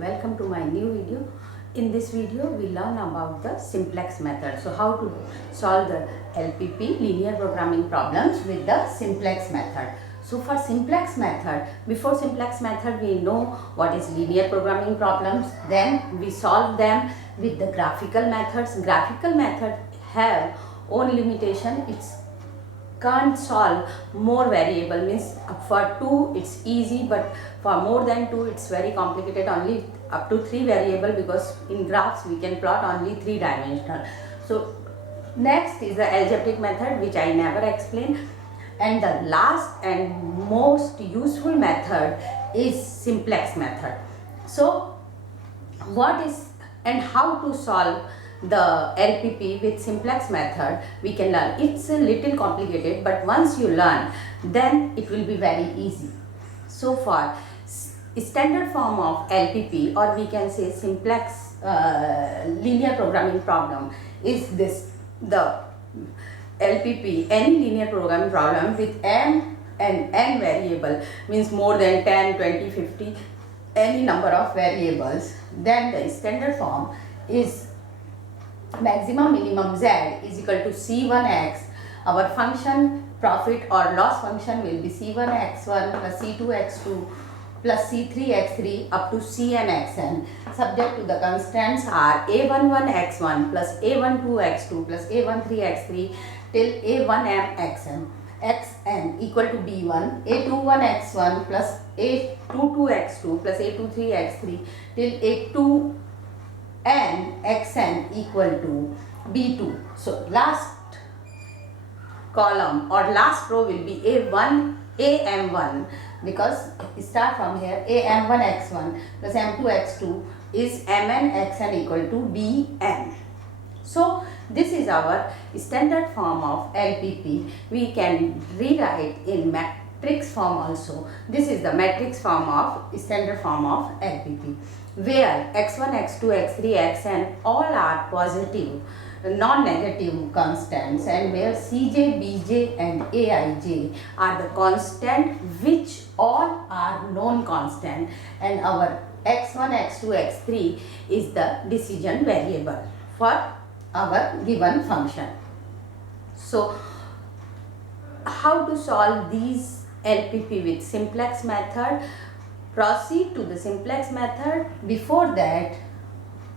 Welcome to my new video. In this video we learn about the simplex method. So how to solve the LPP linear programming problems with the simplex method. So for simplex method, before simplex method we know what is linear programming problems, then we solve them with the graphical methods. Graphical method have own limitation. It's can't solve more variable, means for 2 it's easy, but for more than 2 it's very complicated, only up to 3 variable, because in graphs we can plot only 3 dimensional. So next is the algebraic method, which I never explained, and the last and most useful method is simplex method. So what is and how to solve the LPP with simplex method we can learn. It's a little complicated, but once you learn then it will be very easy. So for standard form of LPP, or we can say simplex linear programming problem, is this: the LPP, any linear programming problem with m and n variable, means more than 10, 20, 50, any number of variables, then the standard form is maximum minimum z is equal to c1x. Our function profit or loss function will be c1x1 plus c2x2 plus c3x3 up to cn xn, subject to the constants are a11x1 plus a12x2 plus a13x3 till a1m xn. xn equal to b1, a21x1 plus a22x2 plus a23x3 till a2 and xn equal to b2. So last column or last row will be am1, because start from here, am1x1 plus m2x2 is mn xn equal to bn. So this is our standard form of LPP. We can rewrite in matrix form also. This is the matrix form of standard form of LPP, where x1, x2, x3, xn all are positive, non-negative constants, and where cj, bj and aij are the constant, which all are known constant, and our x1, x2, x3 is the decision variable for our given function. So how to solve these LPP with simplex method? Proceed to the simplex method. Before that,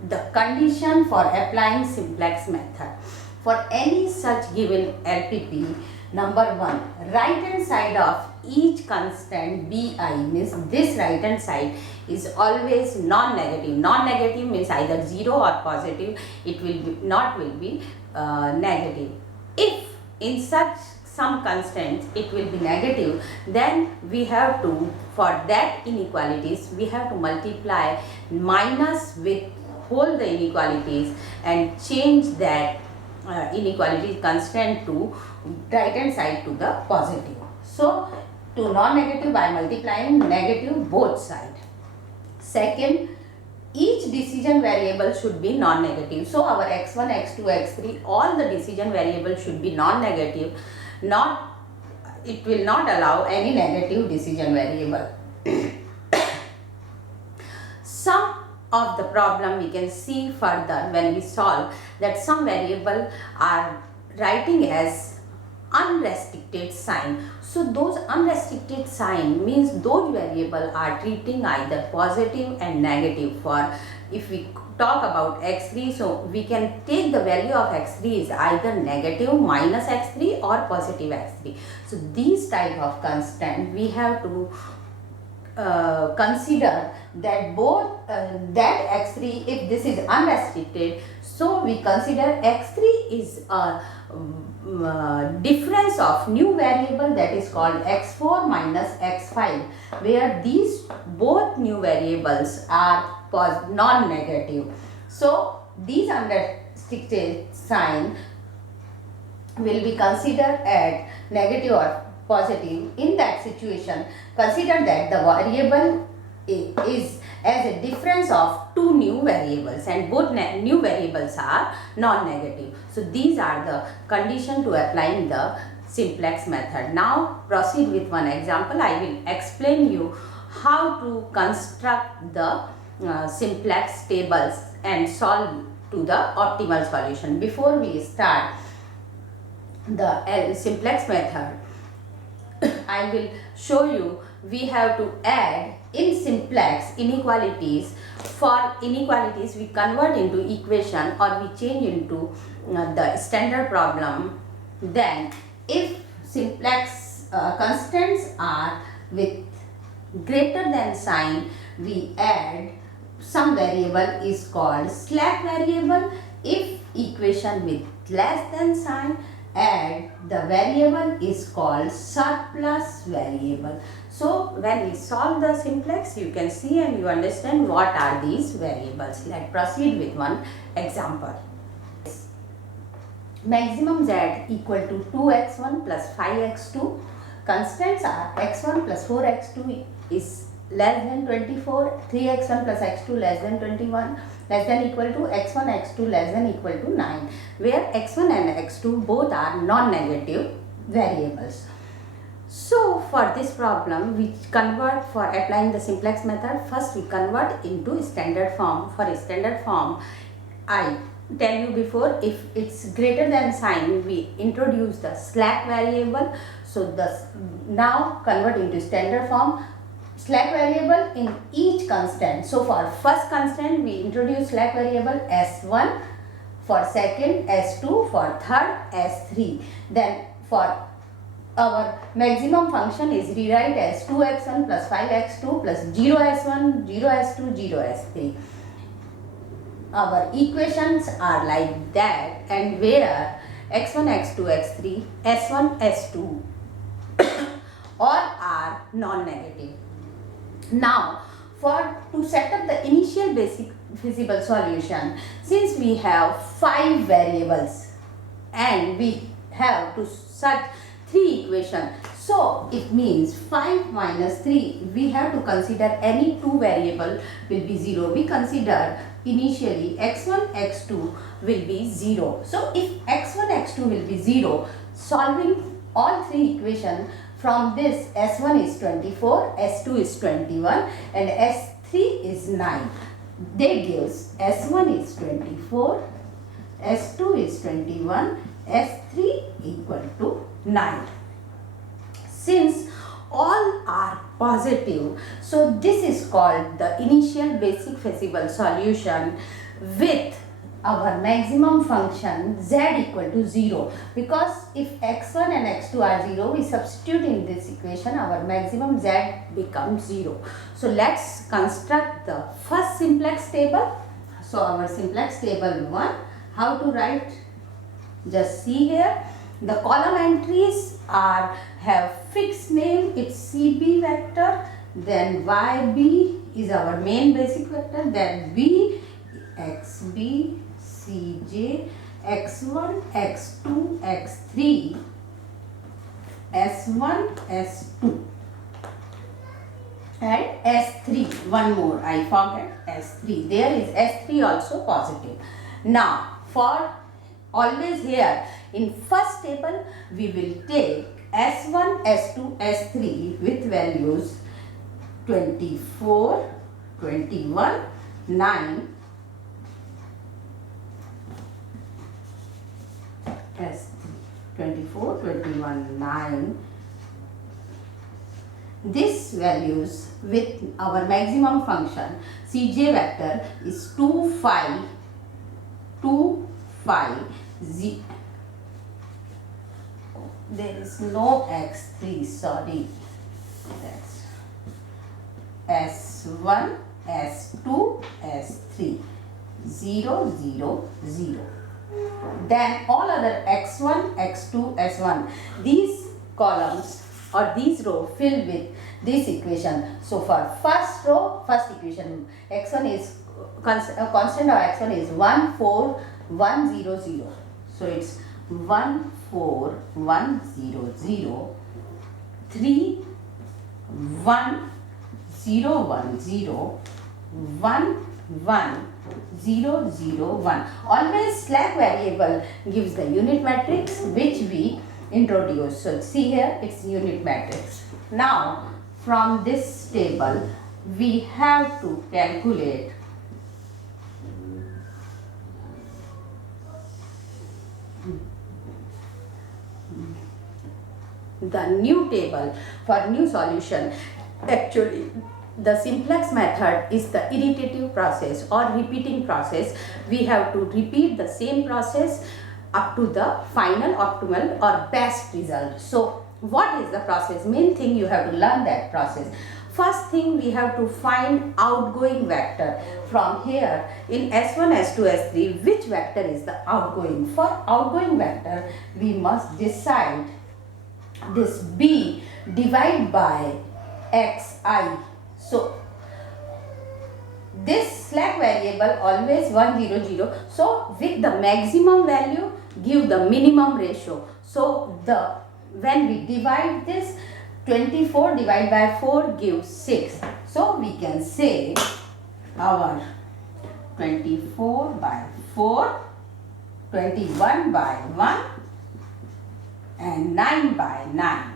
the condition for applying simplex method for any such given LPP: number 1, right hand side of each constant bi, means this right hand side is always non-negative. Non-negative means either 0 or positive. It will be negative. If in such some constants it will be negative, then we have to, for that inequalities, we have to multiply minus with whole the inequalities and change that inequality constant to right hand side to the positive. So to non-negative by multiplying negative both sides. Second, each decision variable should be non-negative. So our x1, x2, x3, all the decision variables should be non-negative. It will not allow any negative decision variable. Some of the problem we can see further when we solve that some variable are writing as unrestricted sign. So those unrestricted sign means those variable are treating either positive and negative. For if we talk about x3, so we can take the value of x3 is either negative minus x3 or positive x3. So these type of constant we have to consider that both that x3, if this is unrestricted, so we consider x3 is a difference of new variable, that is called x4 minus x5, where these both new variables are non-negative. So these unrestricted sign will be considered at negative or positive. In that situation, consider that the variable is as a difference of two new variables, and both new variables are non-negative. So these are the condition to applying the simplex method. Now proceed with one example. I will explain you how to construct the simplex tables and solve to the optimal solution. Before we start the simplex method, I will show you we have to add in simplex inequalities. For inequalities we convert into equation or we change into the standard problem. Then if simplex constants are with greater than sign, we add some variable is called slack variable. If equation with less than sign, add the variable is called surplus variable. So when we solve the simplex, you can see and you understand what are these variables. Let's proceed with one example. Maximum z equal to 2x1 plus 5x2. Constants are x1 plus 4x2 is less than 24, 3x1 plus x2 less than 21, less than equal to x1, x2 less than equal to 9, where x1 and x2 both are non-negative variables. So for this problem we convert, for applying the simplex method, first we convert into standard form. For standard form, I tell you before, if it's greater than sign, we introduce the slack variable. So now convert into standard form, slack variable in each constant. So for first constant we introduce slack variable s1, for second s2, for third s3. Then for our maximum function is rewrite as 2x1 plus 5x2 plus 0s1, 0s2, 0s3. Our equations are like that, and where x1, x2, x3, s1, s2 all are non-negative. Now to set up the initial basic feasible solution, since we have 5 variables and we have to search 3 equations, so it means 5 minus 3, we have to consider any 2 variable will be 0. We consider initially x1, x2 will be 0. So if x1, x2 will be 0, solving all 3 equations, from this s1 is 24, s2 is 21 and s3 is 9. They gives s1 is 24, s2 is 21, s3 equal to 9. Since all are positive, so this is called the initial basic feasible solution with our maximum function z equal to 0, because if x1 and x2 are 0, we substitute in this equation, our maximum z becomes 0. So let's construct the first simplex table. So our simplex table 1, how to write? Just see here, the column entries have fixed name, it's CB vector, then YB is our main basic vector, then B, XB, CJ, X1, X2, X3, S1, S2 and S3. One more, I forget S3. There is S3 also positive. Now for always here in first table we will take S1, S2, S3 with values 24, 21, 9, S3, 24, 21, 9. This values with our maximum function Cj vector is 2, 5, 2, 5, Z. There is no x3, sorry. That's S1, S2, S3, 0, 0, 0. Then all other x1, x2, s1, these columns or these row fill with this equation. So for first row, first equation, x1 is constant of x1 is 1, 4, 1, 0, 0. So it's 1, 4, 1, 0, 0, 3, 1, 0, 1, 0, 1, 1, 0, 0, 1. Always slack variable gives the unit matrix which we introduce. So see here, it's unit matrix. Now from this table we have to calculate the new table for new solution. Actually, the simplex method is the iterative process or repeating process. We have to repeat the same process up to the final optimal or best result. So what is the process? Main thing you have to learn that process. First thing, we have to find outgoing vector. From here in S1, S2, S3, which vector is the outgoing? For outgoing vector, we must decide this B divided by xi. So this slack variable always 1 0 0. So with the maximum value give the minimum ratio. So when we divide this, 24 divided by 4 gives 6. So we can say our 24 by 4, 21 by 1 and 9 by 9.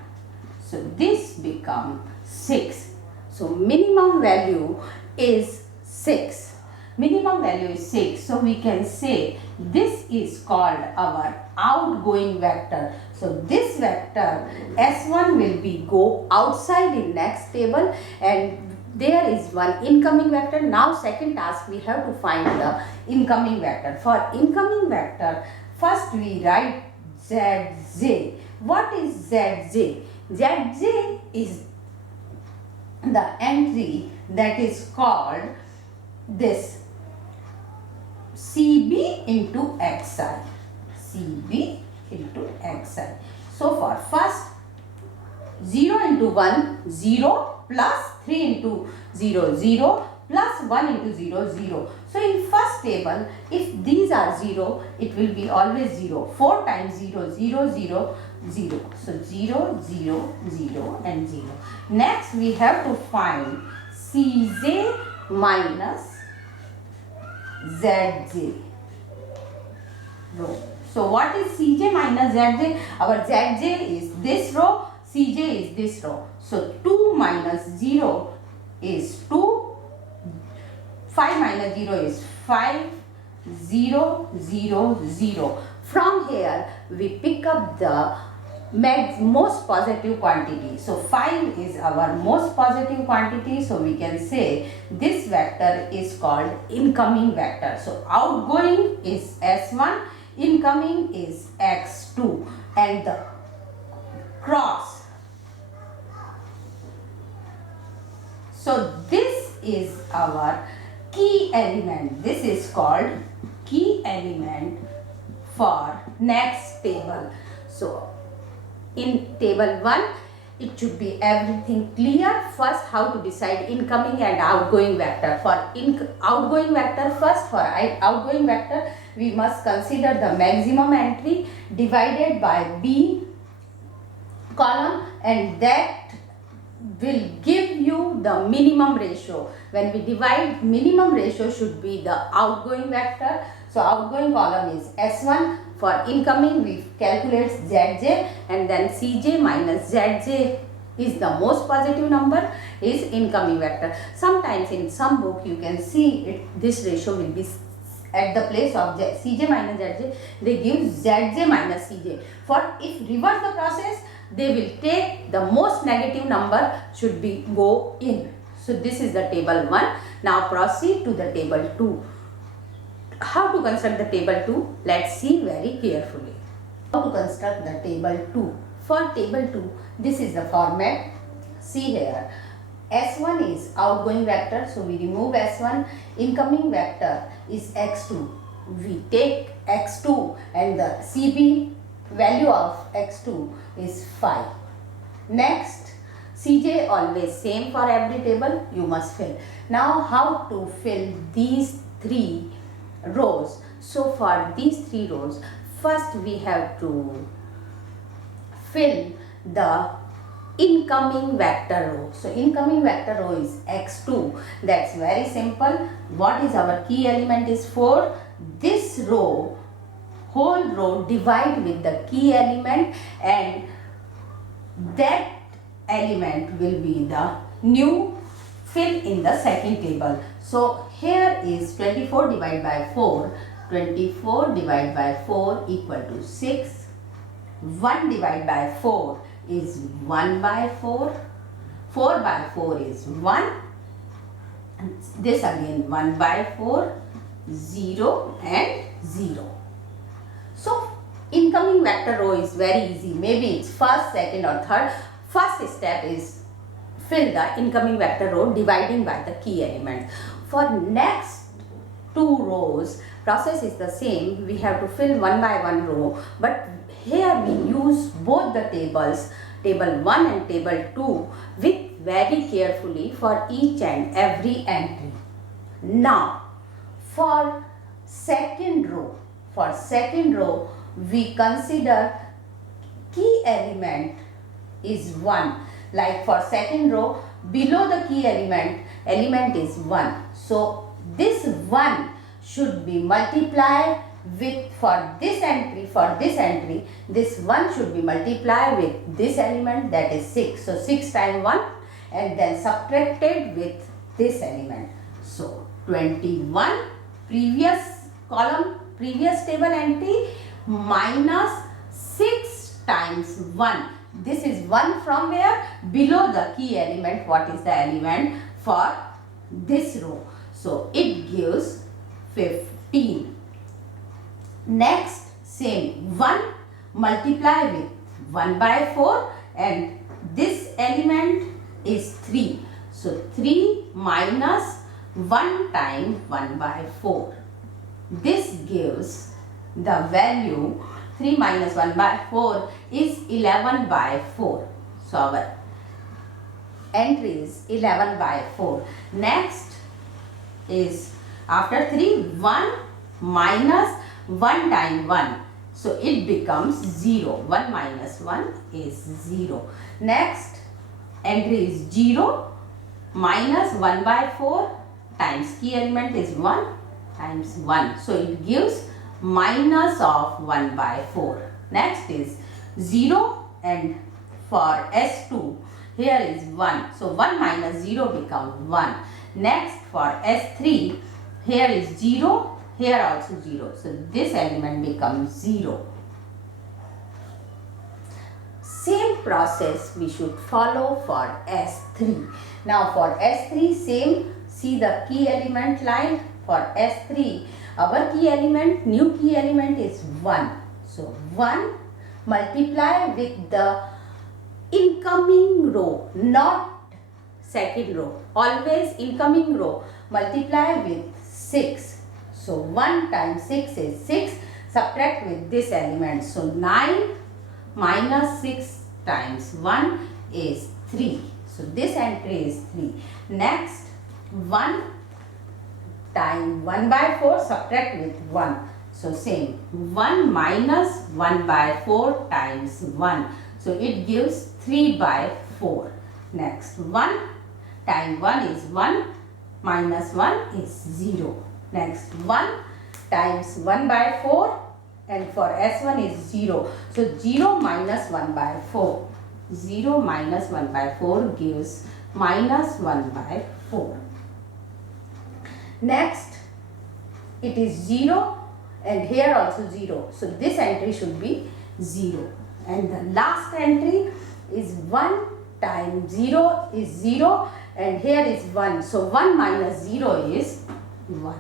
So this becomes 6. So minimum value is 6. Minimum value is 6. So we can say this is called our outgoing vector. So this vector S1 will be go outside in next table, and there is one incoming vector. Now second task, we have to find the incoming vector. For incoming vector, first we write Zj. What is Zj? Zj is the entry that is called this CB into Xi. CB into Xi. So for first 0 into 1, 0 plus 3 into 0, 0 plus 1 into 0, 0. So in first table, if these are 0, it will be always 0. 4 times 0, 0, 0, 0. So 0, 0, 0 and 0. Next we have to find Cj minus Zj row. So what is Cj minus Zj? Our Zj is this row, Cj is this row. So 2 minus 0 is 2. 5 minus 0 is 5, 0, 0, 0. From here, we pick up the most positive quantity. So 5 is our most positive quantity. So we can say this vector is called incoming vector. So outgoing is S1, incoming is X2, and the cross. So this is our key element. This is called key element for next table. So in table 1, it should be everything clear. First, how to decide incoming and outgoing vector. For outgoing vector, first for outgoing vector, we must consider the maximum entry divided by B column, and that will give you the minimum ratio. When we divide, minimum ratio should be the outgoing vector. So outgoing column is S1. For incoming, we calculate Zj, and then Cj minus Zj is the most positive number is incoming vector. Sometimes in some book you can see it, this ratio will be at the place of Cj minus Zj, they give Zj minus Cj. For if reverse the process, they will take the most negative number should be go in. So this is the table 1. Now proceed to the table 2. How to construct the table 2? Let's see very carefully. How to construct the table 2? For table 2, this is the format. See here, S1 is outgoing vector, so we remove S1. Incoming vector is X2. We take X2 and the CB value of X2 is 5. Next, Cj always same for every table, you must fill. Now how to fill these 3 rows? So for these 3 rows, first we have to fill the incoming vector row. So incoming vector row is X2. That's very simple. What is our key element is 4. This row, whole row divide with the key element, and that element will be the new fill in the second table. So here is 24 divided by 4. 24 divided by 4 equal to 6. 1 divided by 4 is 1 by 4. 4 by 4 is 1. And this again 1 by 4, 0 and 0. So incoming vector row is very easy. Maybe it's first, second or third. First step is fill the incoming vector row dividing by the key element. For next two rows, process is the same. We have to fill one by one row, but here we use both the tables, table 1 and table 2, with very carefully for each and every entry. Now for second row, we consider key element is 1. Like for second row, below the key element is 1. So this 1 should be multiplied with, for this entry, this 1 should be multiplied with this element, that is 6. So 6 times 1 and then subtracted with this element. So 21 previous column, previous table entry minus 6 times 1. This is 1 from where? Below the key element. What is the element for this row? So it gives 15. Next, same 1 multiply with 1 by 4 and this element is 3. So 3 minus 1 times 1 by 4. This gives the value 3 minus 1 by 4 is 11 by 4. So our entry is 11 by 4. Next is after 3, 1 minus 1 times 1. So it becomes 0. 1 minus 1 is 0. Next entry is 0 minus 1 by 4 times key element is 1 times 1. So it gives minus of 1 by 4. Next is 0 and for S2 here is 1. So 1 minus 0 becomes 1. Next for S3 here is 0, here also 0. So this element becomes 0. Same process we should follow for S3. Now for S3 same, see the key element line. For S3 our key element, new key element is 1. So 1 multiply with the incoming row, not second row. Always incoming row multiply with 6. So 1 times 6 is 6. Subtract with this element. So 9 minus 6 times 1 is 3. So this entry is 3. Next 1 times 1 by 4 subtract with 1. So same 1 minus 1 by 4 times 1. So it gives 3 by 4. Next 1 times 1 is 1 minus 1 is 0. Next 1 times 1 by 4 and for S1 is 0. So 0 minus 1 by 4. 0 minus 1 by 4 gives minus 1 by 4. Next it is 0 and here also 0. So this entry should be 0. And the last entry is 1 times 0 is 0 and here is 1. So 1 minus 0 is 1.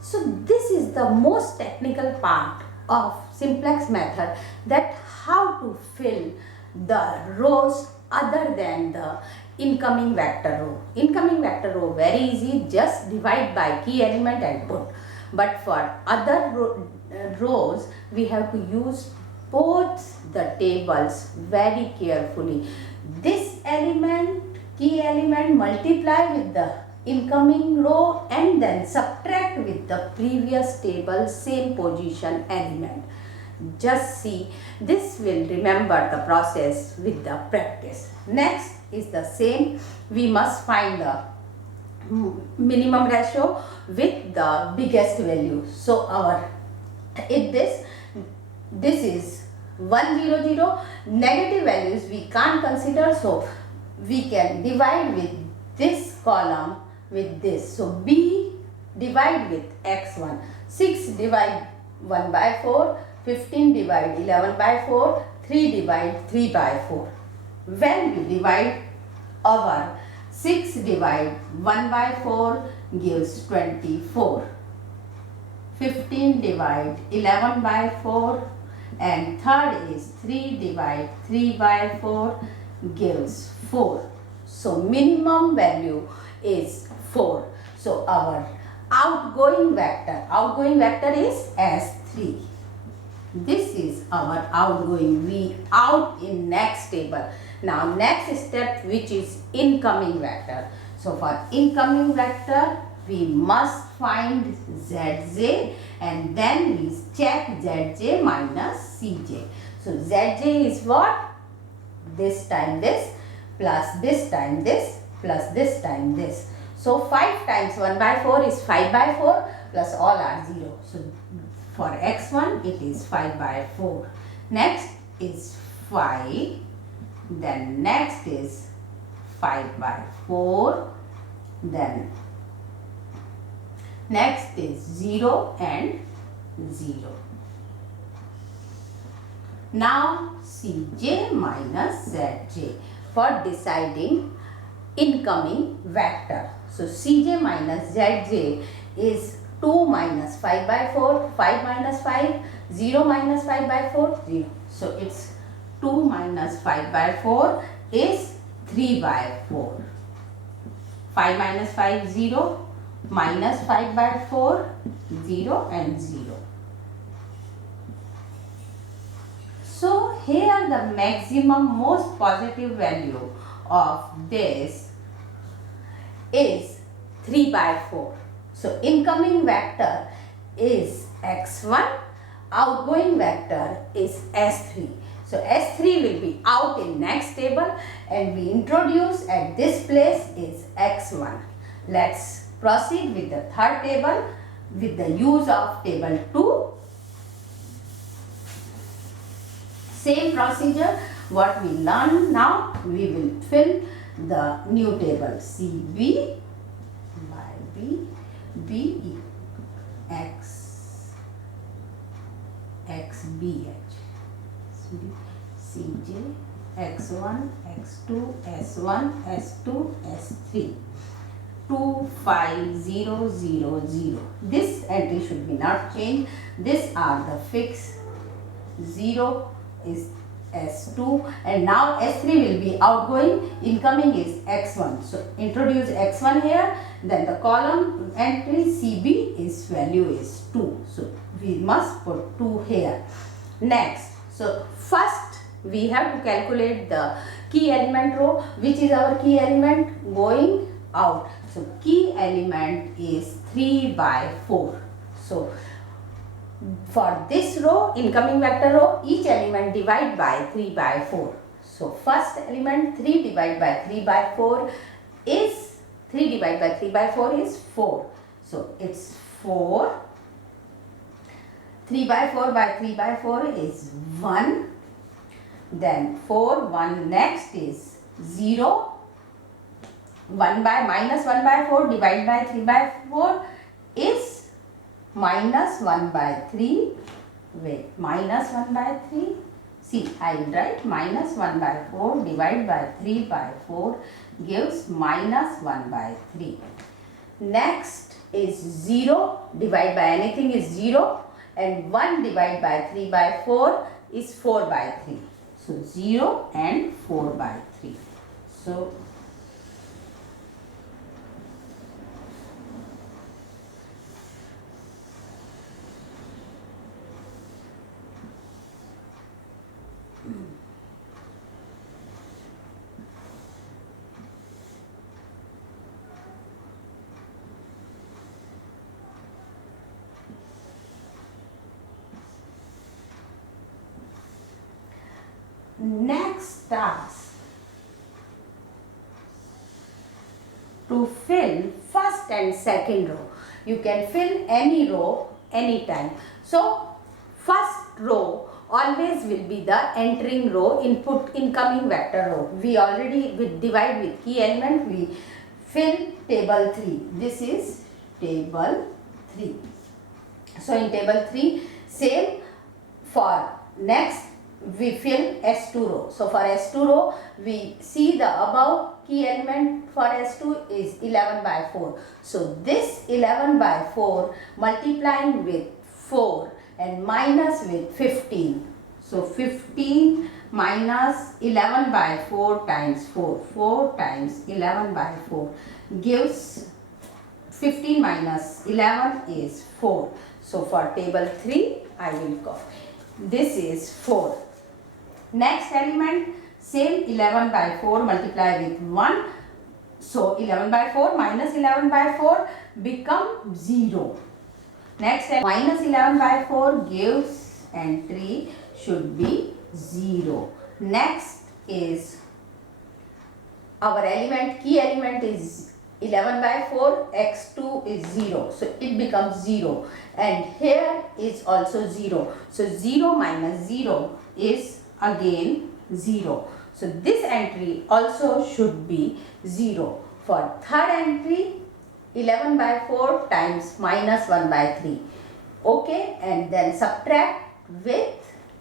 So this is the most technical part of simplex method, that how to fill the rows other than the incoming vector row. Incoming vector row very easy, just divide by key element and put. But for other rows we have to use both the tables very carefully. This element, key element, multiply with the incoming row and then subtract with the previous table same position element. Just see, this will remember the process with the practice. Next is the same, we must find the minimum ratio with the biggest value. So our this is 100, negative values we can't consider, so we can divide with this column with this. So B divide with x1. 6 divide 1 by 4, 15 divide 11 by 4, 3 divide 3 by 4. When we divide our 6 divide 1 by 4 gives 24. 15 divide 11 by 4 and third is 3 divide 3 by 4 gives 4. So minimum value is 4. So our outgoing vector is S3. This is our outgoing. We out in next table. Now next step, which is incoming vector. So for incoming vector, we must find Zj and then we check Zj minus Cj. So Zj is what? This time this plus this time this plus this time this. So 5 times 1 by 4 is 5 by 4 plus all are 0. So for x1 it is 5 by 4. Next is 5. Then next is 5 by 4. Then next is 0 and 0. Now Cj minus Zj for deciding incoming vector. So Cj minus Zj is 2 minus 5 by 4, 5 minus 5, 0 minus 5 by 4, 0. So it's 2 minus 5 by 4 is 3 by 4. 5 minus 5, 0, minus 5 by 4, 0 and 0. So here the maximum most positive value of this is 3 by 4. So incoming vector is x1, outgoing vector is S3. So S3 will be out in next table and we introduce at this place is x1. Let's proceed with the third table with the use of table 2. Same procedure what we learn now, we will fill the new table CB by B, B X, X B H, CJ, X1, X2, S1, S2, S3. 2, 5, 0, 0, 0. This entry should be not changed. These are the fixed. 0 is S2 and now S3 will be outgoing, incoming is X1. So introduce X1 here, then the column entry CB is value is 2. So we must put 2 here. Next, so first we have to calculate the key element row, which is our key element going out. So key element is 3 by 4. So for this row, incoming vector row, each element divide by 3 by 4. So first element 3 divided by 3 by 4 is 3 divided by 3 by 4 is 4. So it's 4. 3 by 4 by 3 by 4 is 1. Then 4, 1 next is 0. 1 by minus 1 by 4 divided by 3 by 4 is minus 1 by 3, wait, minus 1 by 3, see I will write minus 1 by 4 divided by 3 by 4 gives minus 1 by 3. Next is 0, divide by anything is 0 and 1 divided by 3 by 4 is 4 by 3. So 0 and 4 by 3. So next task to fill first and second row. You can fill any row anytime. So first row always will be the entering row, input incoming vector row. We already divide with key element, we fill table 3. This is table 3. So in table 3, same for next we fill S2 row. So for S2 row, we see the above key element for S2 is 11 by 4. So this 11 by 4 multiplying with 4 and minus with 15. So 15 minus 11 by 4 times 4. 4 times 11 by 4 gives 15 minus 11 is 4. So for table 3, I will call. This is 4. Next element, same 11 by 4 multiply with 1. So 11 by 4 minus 11 by 4 become 0. Next, minus 11 by 4 gives entry should be 0. Next is our element, key element is 11 by 4, x2 is 0. So it becomes 0. And here is also 0. So 0 minus 0 is again 0. So this entry also should be 0. For third entry, 11 by 4 times minus 1 by 3. Okay, and then subtract with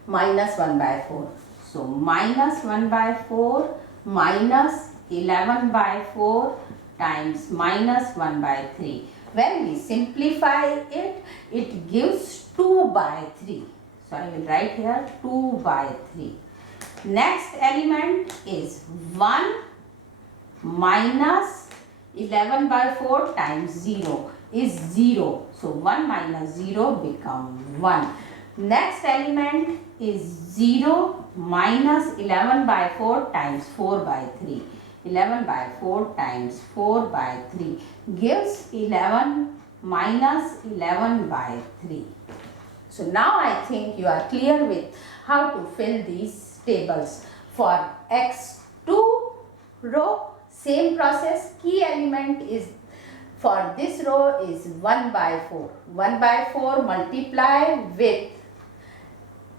minus 1 by 4. So minus 1 by 4 minus 11 by 4 times minus 1 by 3. When we simplify it, it gives 2 by 3. So I will write here 2 by 3. Next element is 1 minus 11 by 4 times 0 is 0. So 1 minus 0 become 1. Next element is 0 minus 11 by 4 times 4 by 3. 11 by 4 times 4 by 3 gives 11 minus 11 by 3. So now I think you are clear with how to fill these tables. For x2 row, same process, key element is for this row is 1 by 4. 1 by 4 multiply with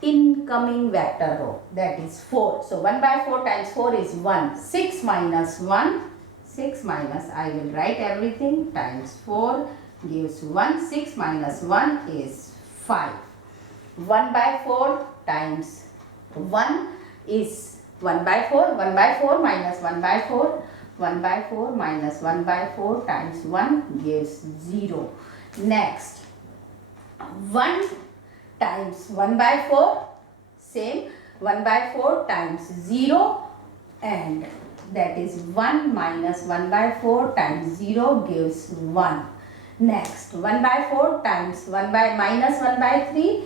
incoming vector row, that is 4. So 1 by 4 times 4 is 1. 6 minus 1, 6 minus, I will write everything, times 4 gives 1. 6 minus 1 is 5. 1 by 4 times 1 is 1 by 4. 1 by 4 minus 1 by 4. 1 by 4 minus 1 by 4 times 1 gives 0. Next, 1 times 1 by 4, same 1 by 4 times 0, and that is 1 minus 1 by 4 times 0 gives 1. Next, 1 by 4 times 1 by minus 1 by 3,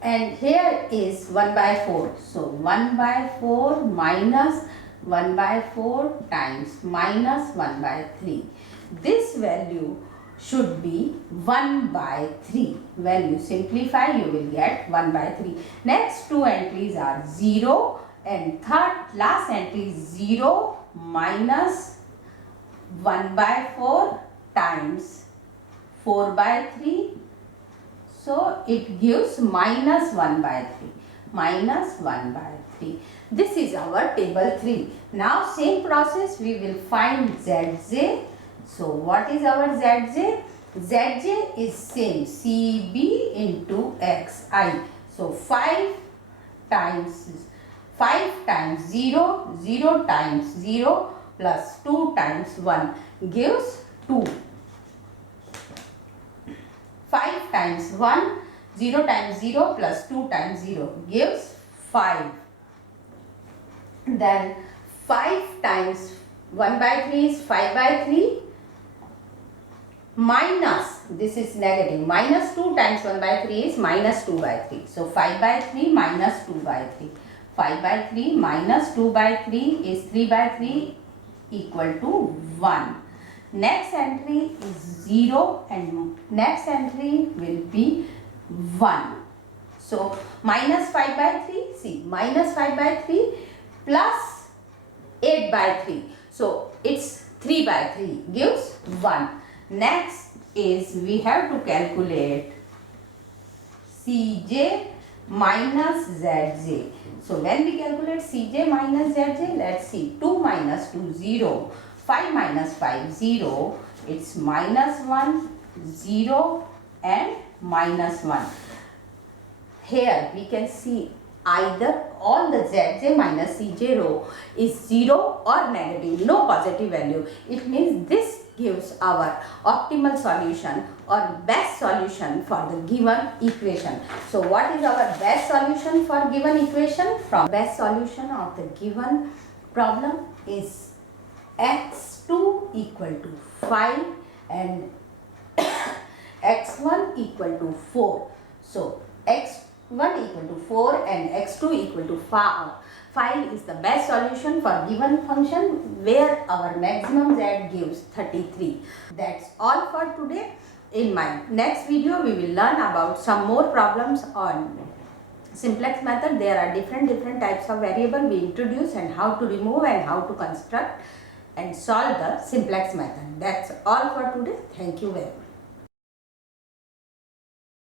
and here is 1 by 4. So 1 by 4 minus 1 by 4 times minus 1 by 3. This value should be 1 by 3. When you simplify, you will get 1 by 3. Next two entries are 0 and last entry is 0 minus 1 by 4 times 4 by 3. So it gives minus 1 by 3. Minus 1 by 3. This is our table 3. Now same process we will find Zj. So what is our Zj? Zj is same Cb into Xi. So 5 times 0, 0 times 0 plus 2 times 1 gives 2. 5 times 1, 0 times 0 plus 2 times 0 gives 5. Then 5 times 1 by 3 is 5 by 3 minus, this is negative, minus 2 times 1 by 3 is minus 2 by 3. So 5 by 3 minus 2 by 3. 5 by 3 minus 2 by 3 is 3 by 3 equal to 1. Next entry is 0 and next entry will be 1. So minus 5 by 3, see, minus 5 by 3 plus 8 by 3. So it's 3 by 3 gives 1. Next is we have to calculate Cj minus Zj. So when we calculate Cj minus Zj, let's see, 2 minus 2, 0. 5 minus 5, 0. It's minus 1, 0 and minus 1. Here we can see either all the zj minus cj row is 0 or negative, no positive value. It means this gives our optimal solution or best solution for the given equation. So what is our best solution for given equation? From best solution of the given problem is x2 equal to 5 and x1 equal to 4. So x1 equal to 4 and x2 equal to 5 is the best solution for given function where our maximum z gives 33. That's all for today. In my next video we will learn about some more problems on simplex method. There are different types of variable we introduce and how to remove and how to construct and solve the simplex method. That's all for today. Thank you very much.